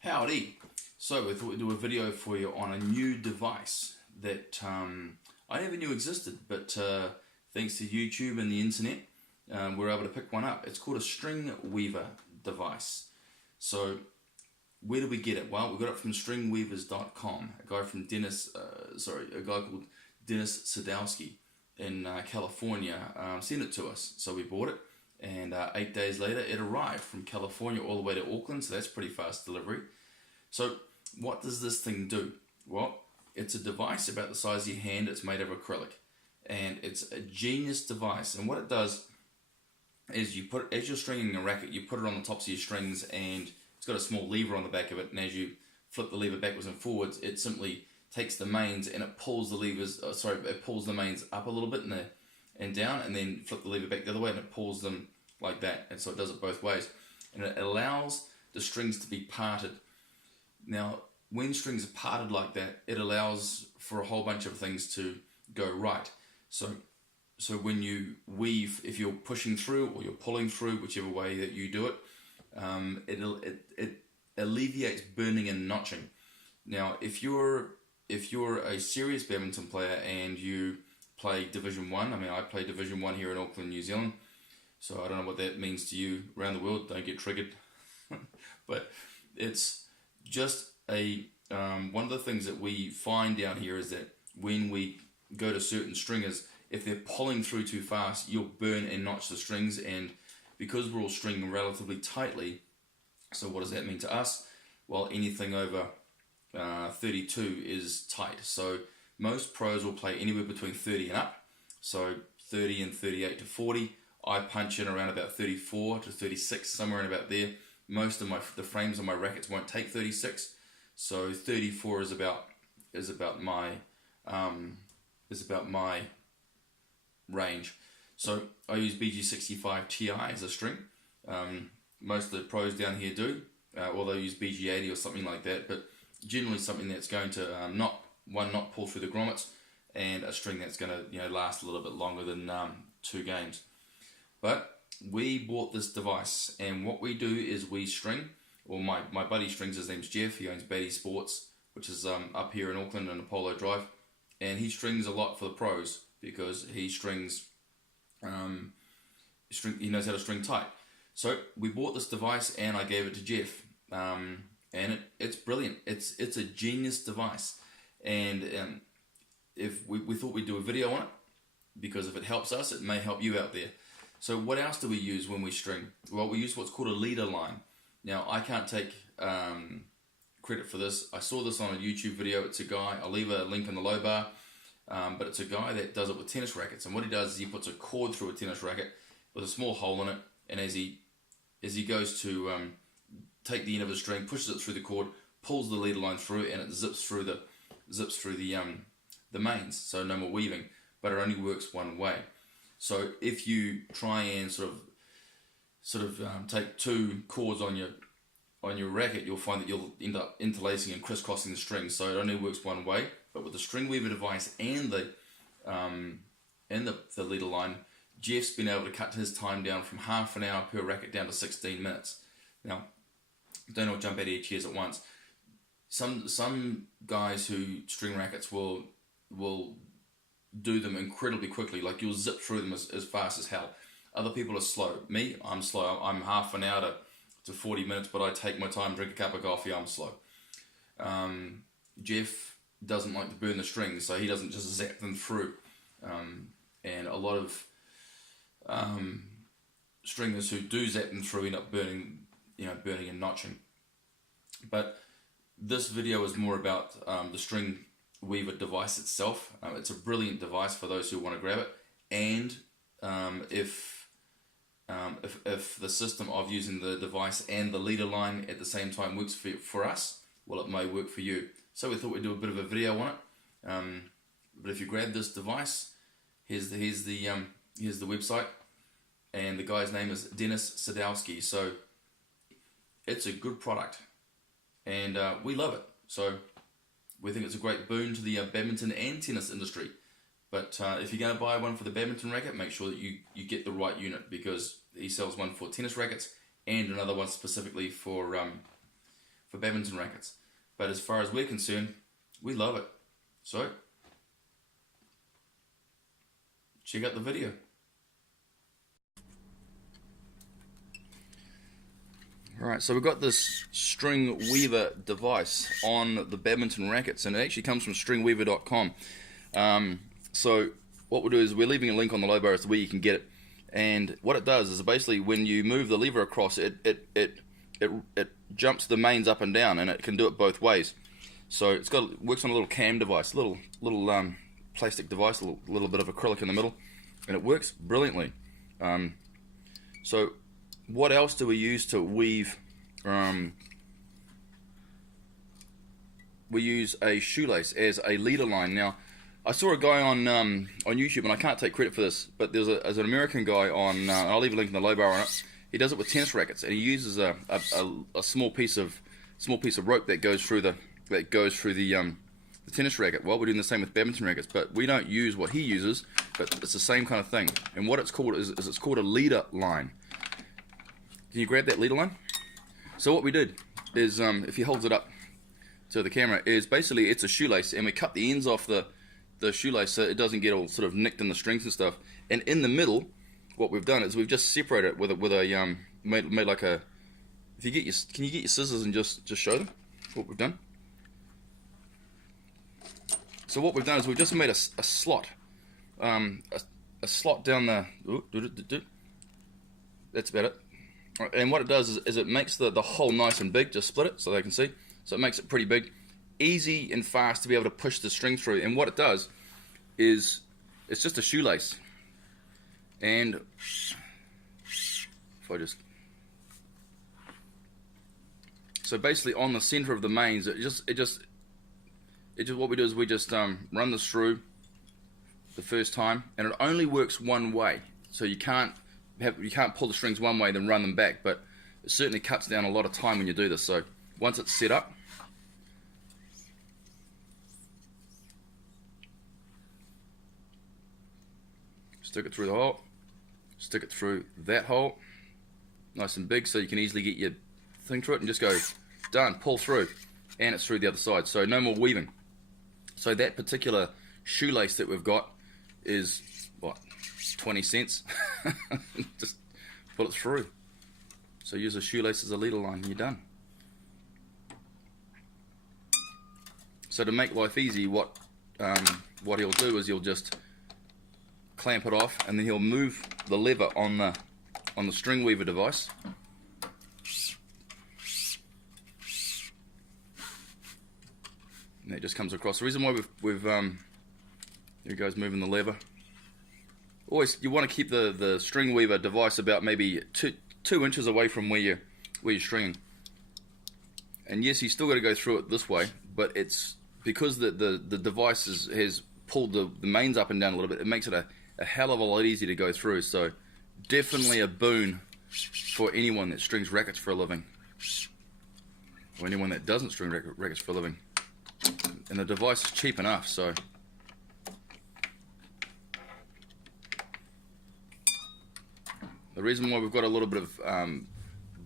Howdy! So we thought we'd do a video for you on a new device that I never knew existed, but thanks to YouTube and the internet, we were able to pick one up. It's called a string weaver device. So where did we get it? Well, we got it from stringweavers.com. A guy called Dennis Sadowski in California sent it to us. So we bought it, and 8 days later it arrived from California all the way to Auckland, so that's pretty fast delivery. So what does this thing do? Well, it's a device about the size of your hand. It's made of acrylic, and it's a genius device. And what it does is as you're stringing a racket, you put it on the tops of your strings, and it's got a small lever on the back of it, and as you flip the lever backwards and forwards, it simply takes the mains and it pulls it pulls the mains up a little bit and down, and then flip the lever back the other way and it pulls them like that. And so it does it both ways, and it allows the strings to be parted. Now, when strings are parted like that, it allows for a whole bunch of things to go right. So when you weave, if you're pushing through or you're pulling through, whichever way that you do it, it alleviates burning and notching. Now, if you're a serious badminton player and you play Division 1, I play Division 1 here in Auckland, New Zealand, so I don't know what that means to you around the world, don't get triggered. But it's just one of the things that we find down here is that when we go to certain stringers, if they're pulling through too fast, you'll burn and notch the strings. And because we're all stringing relatively tightly, so what does that mean to us? Well, anything over 32 is tight. So most pros will play anywhere between 30 and up, so 30 and 38 to 40. I punch in around about 34 to 36, somewhere in about there. Most of the frames on my rackets won't take 36, so 34 is about my range. So I use BG65 Ti as a string. Most of the pros down here do, or they'll use BG80 or something like that. But generally something that's going to not pull through the grommets, and a string that's going to last a little bit longer than 2 games. But we bought this device, and what we do is we string, or my buddy strings. His name's Jeff. He owns Baddy Sports, which is up here in Auckland on Apollo Drive, and he strings a lot for the pros because he strings. He knows how to string tight. So we bought this device, and I gave it to Jeff, and it's brilliant. It's a genius device, and if we thought we'd do a video on it, because if it helps us, it may help you out there. So what else do we use when we string? Well, we use what's called a leader line. Now, I can't take credit for this. I saw this on a YouTube video. It's a guy, I'll leave a link in the low bar, but it's a guy that does it with tennis rackets. And what he does is he puts a cord through a tennis racket with a small hole in it, and as he goes to take the end of the string, pushes it through the cord, pulls the leader line through, and it zips through the mains, so no more weaving, but it only works one way. So if you try and sort of take 2 cords on your racket, you'll find that you'll end up interlacing and crisscrossing the strings. So it only works one way. But with the string weaver device and the leader line, Jeff's been able to cut his time down from half an hour per racket down to 16 minutes. Now, don't all jump out of your chairs at once. Some guys who string rackets will do them incredibly quickly, like you'll zip through them as fast as hell. Other people are slow. Me, I'm slow. I'm half an hour to 40 minutes, but I take my time, drink a cup of coffee, I'm slow. Jeff doesn't like to burn the strings, so he doesn't just zap them through. And a lot of stringers who do zap them through end up burning and notching. But this video is more about the string weaver device itself. It's a brilliant device for those who want to grab it, and if the system of using the device and the leader line at the same time works for us, well, it may work for you. So we thought we'd do a bit of a video on it. But if you grab this device, here's the website, and the guy's name is Dennis Sadowski. So it's a good product, and we love it. So we think it's a great boon to the badminton and tennis industry. But if you're going to buy one for the badminton racket, make sure that you get the right unit, because he sells one for tennis rackets and another one specifically for for badminton rackets. But as far as we're concerned, we love it. So, check out the video. Alright, so we've got this string weaver device on the badminton rackets, and it actually comes from stringweaver.com. So what we'll do is we're leaving a link on the low bar as to where you can get it. And what it does is basically when you move the lever across, it jumps the mains up and down, and it can do it both ways. So it works on a little cam device, little plastic device, a little bit of acrylic in the middle, and it works brilliantly. So what else do we use to weave? We use a shoelace as a leader line. Now, I saw a guy on YouTube, and I can't take credit for this, but there's an American guy on. I'll leave a link in the low bar on it. He does it with tennis rackets, and he uses a small piece of rope that goes through the tennis racket. Well, we're doing the same with badminton rackets, but we don't use what he uses, but it's the same kind of thing. And what it's called is it's called a leader line. Can you grab that leader line? So what we did is, if he holds it up to the camera, is basically it's a shoelace, and we cut the ends off the shoelace so it doesn't get all sort of nicked in the strings and stuff. And in the middle, what we've done is we've just separated it with a made like a. If you get can you get your scissors and just show them what we've done? So what we've done is we've just made a slot, a slot down the. That's about it. And what it does is it makes the hole nice and big. Just split it so they can see. So it makes it pretty big, easy and fast to be able to push the string through. And what it does is it's just a shoelace. And if I just so basically on the center of the mains, it just what we do is we just run this through the first time, and it only works one way. So you can't pull the strings one way then run them back, but it certainly cuts down a lot of time when you do this. So once it's set up, stick it through the hole, stick it through that hole, nice and big so you can easily get your thing through it, and just go, done, pull through, and it's through the other side, so no more weaving. So that particular shoelace that we've got is, what, 20 cents? Just pull it through. So use a shoelace as a leader line and you're done. So to make life easy, what he'll do is he'll just clamp it off, and then he'll move the lever on the string weaver device. And it just comes across. The reason why we've here he goes moving the lever. Always you want to keep the string weaver device about maybe two inches away from where you're stringing. And yes, you still got to go through it this way, but it's because the device has pulled the mains up and down a little bit. It makes it a hell of a lot easier to go through. So definitely a boon for anyone that strings rackets for a living, or anyone that doesn't string rackets for a living. And the device is cheap enough, so the reason why we've got a little bit of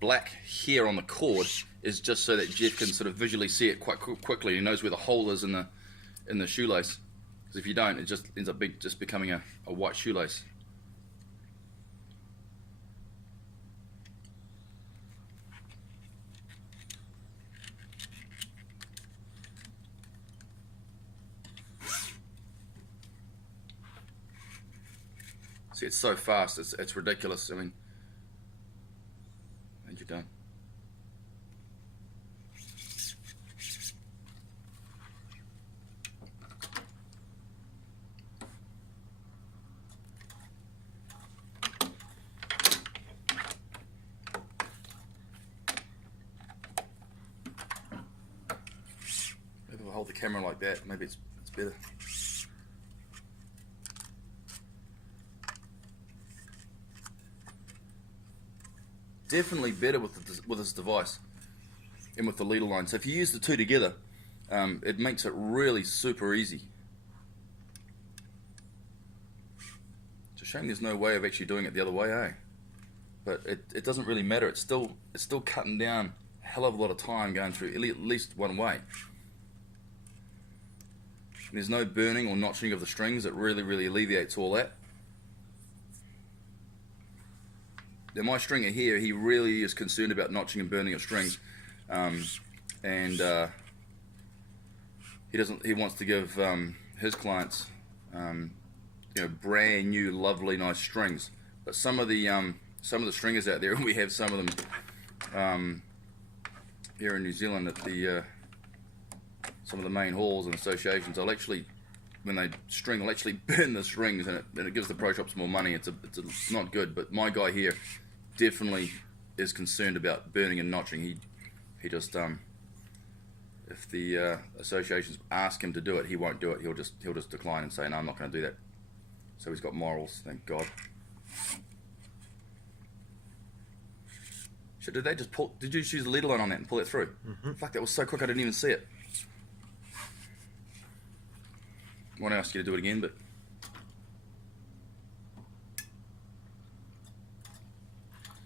black here on the cord is just so that Jeff can sort of visually see it quite quickly. He knows where the hole is in the shoelace, because if you don't, it just ends up just becoming a white shoelace. See, it's so fast, it's ridiculous. I mean, and you're done. Maybe if I hold the camera like that, maybe it's better. Definitely better with this device and with the leader line. So if you use the two together, it makes it really super easy. It's a shame there's no way of actually doing it the other way, eh? But it doesn't really matter. It's still cutting down hell of a lot of time going through at least one way. There's no burning or notching of the strings. It really alleviates all that. Now my stringer here, he really is concerned about notching and burning of strings, and he wants to give his clients brand new, lovely, nice strings. But some of the stringers out there, we have some of them here in New Zealand at the some of the main halls and associations. They'll actually, when they string, they'll actually burn the strings, and it gives the pro shops more money. It's not good. But my guy here definitely is concerned about burning and notching. He just if the associations ask him to do it, he won't do it. He'll just decline and say, no, I'm not going to do that. So he's got morals, thank God. Shit, did you just use the leader line on that and pull it through? Mm-hmm. Fuck, that was so quick I didn't even see it. I won't ask you to do it again, but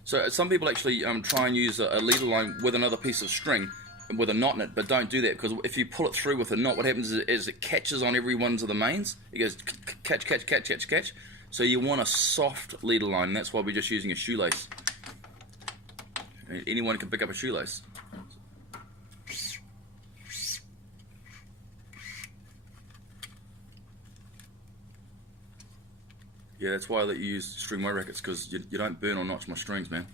so some people actually try and use a leader line with another piece of string with a knot in it, but don't do that, because if you pull it through with a knot, what happens is it catches on every one of the mains. It goes catch. So you want a soft leader line, and that's why we're just using a shoelace. Anyone can pick up a shoelace. Yeah, that's why I let you use string my rackets, because you don't burn or notch my strings, man.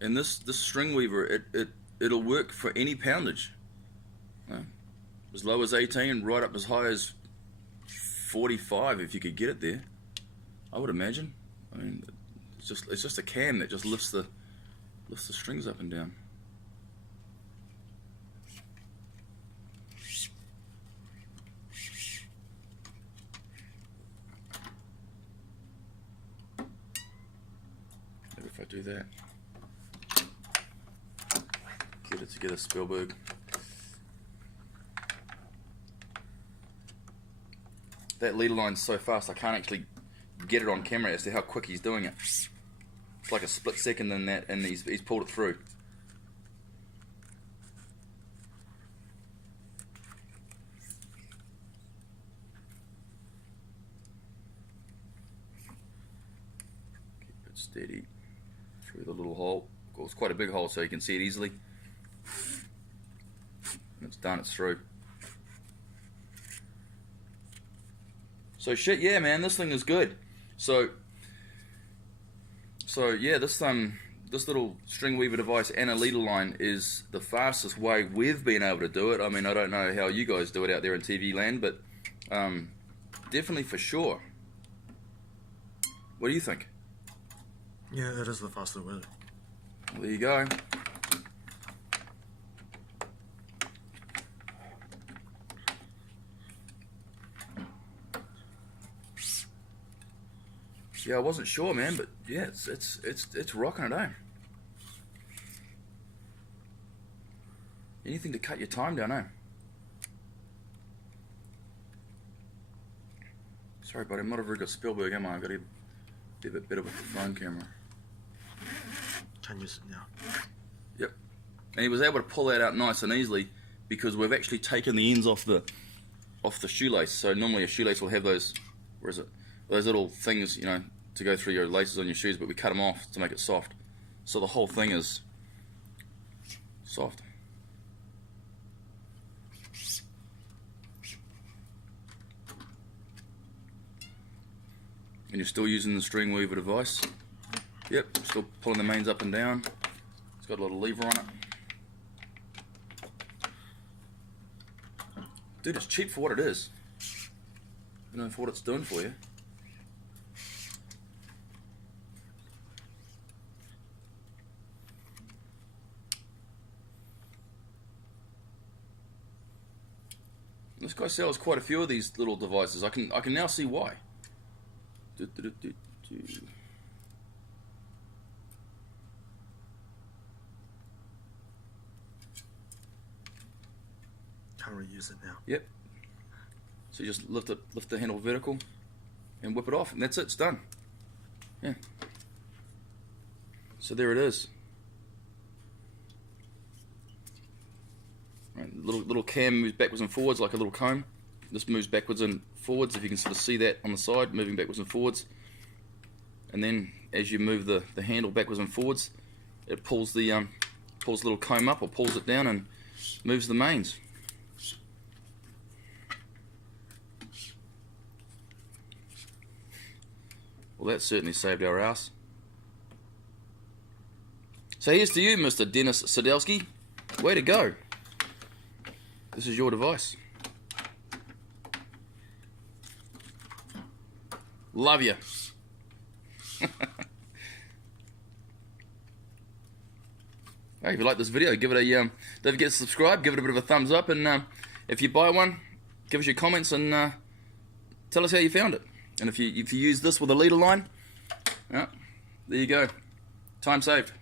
And this string weaver, it'll work for any poundage. As low as 18, right up as high as 45 if you could get it there. I would imagine. I mean, it's just a cam that just lifts the strings up and down. Maybe if I do that. Get it together, Spielberg. That leader line's so fast I can't actually get it on camera as to how quick he's doing it. It's like a split second in that, and he's pulled it through. Keep it steady through the little hole. Of course, quite a big hole, so you can see it easily. And it's done, it's through. So shit, yeah, man, this thing is good. So yeah, this little string weaver device and a leader line is the fastest way we've been able to do it. I mean, I don't know how you guys do it out there in TV land, but definitely for sure. What do you think? Yeah, it is the fastest way. Well, there you go. Yeah, I wasn't sure, man, but yeah, it's rocking it, eh? Anything to cut your time down, eh? Sorry, buddy, I'm not a very good Spielberg, am I? I've got to be a bit better with the phone camera. Can use it now. Yep. And he was able to pull that out nice and easily because we've actually taken the ends off the shoelace. So normally a shoelace will have those, where is it? Those little things, you know, to go through your laces on your shoes, but we cut them off to make it soft. So the whole thing is soft. And you're still using the string weaver device. Yep, still pulling the mains up and down. It's got a little lever on it. Dude, it's cheap for what it is. You know, for what it's doing for you. This guy sells quite a few of these little devices. I can now see why. Can't reuse it now. Yep. So you just lift the handle vertical and whip it off, and that's it, it's done. Yeah. So there it is. Right, little cam moves backwards and forwards like a little comb. This moves backwards and forwards, if you can sort of see that on the side, moving backwards and forwards. And then as you move the handle backwards and forwards, it pulls the little comb up or pulls it down and moves the mains. Well, that certainly saved our ass. So here's to you, Mr. Dennis Sadowski. Way to go. This is your device. Love you. Hey, if you like this video, give it a don't forget to subscribe, give it a bit of a thumbs up, and if you buy one, give us your comments and tell us how you found it. And if you use this with a leader line, there you go. Time saved.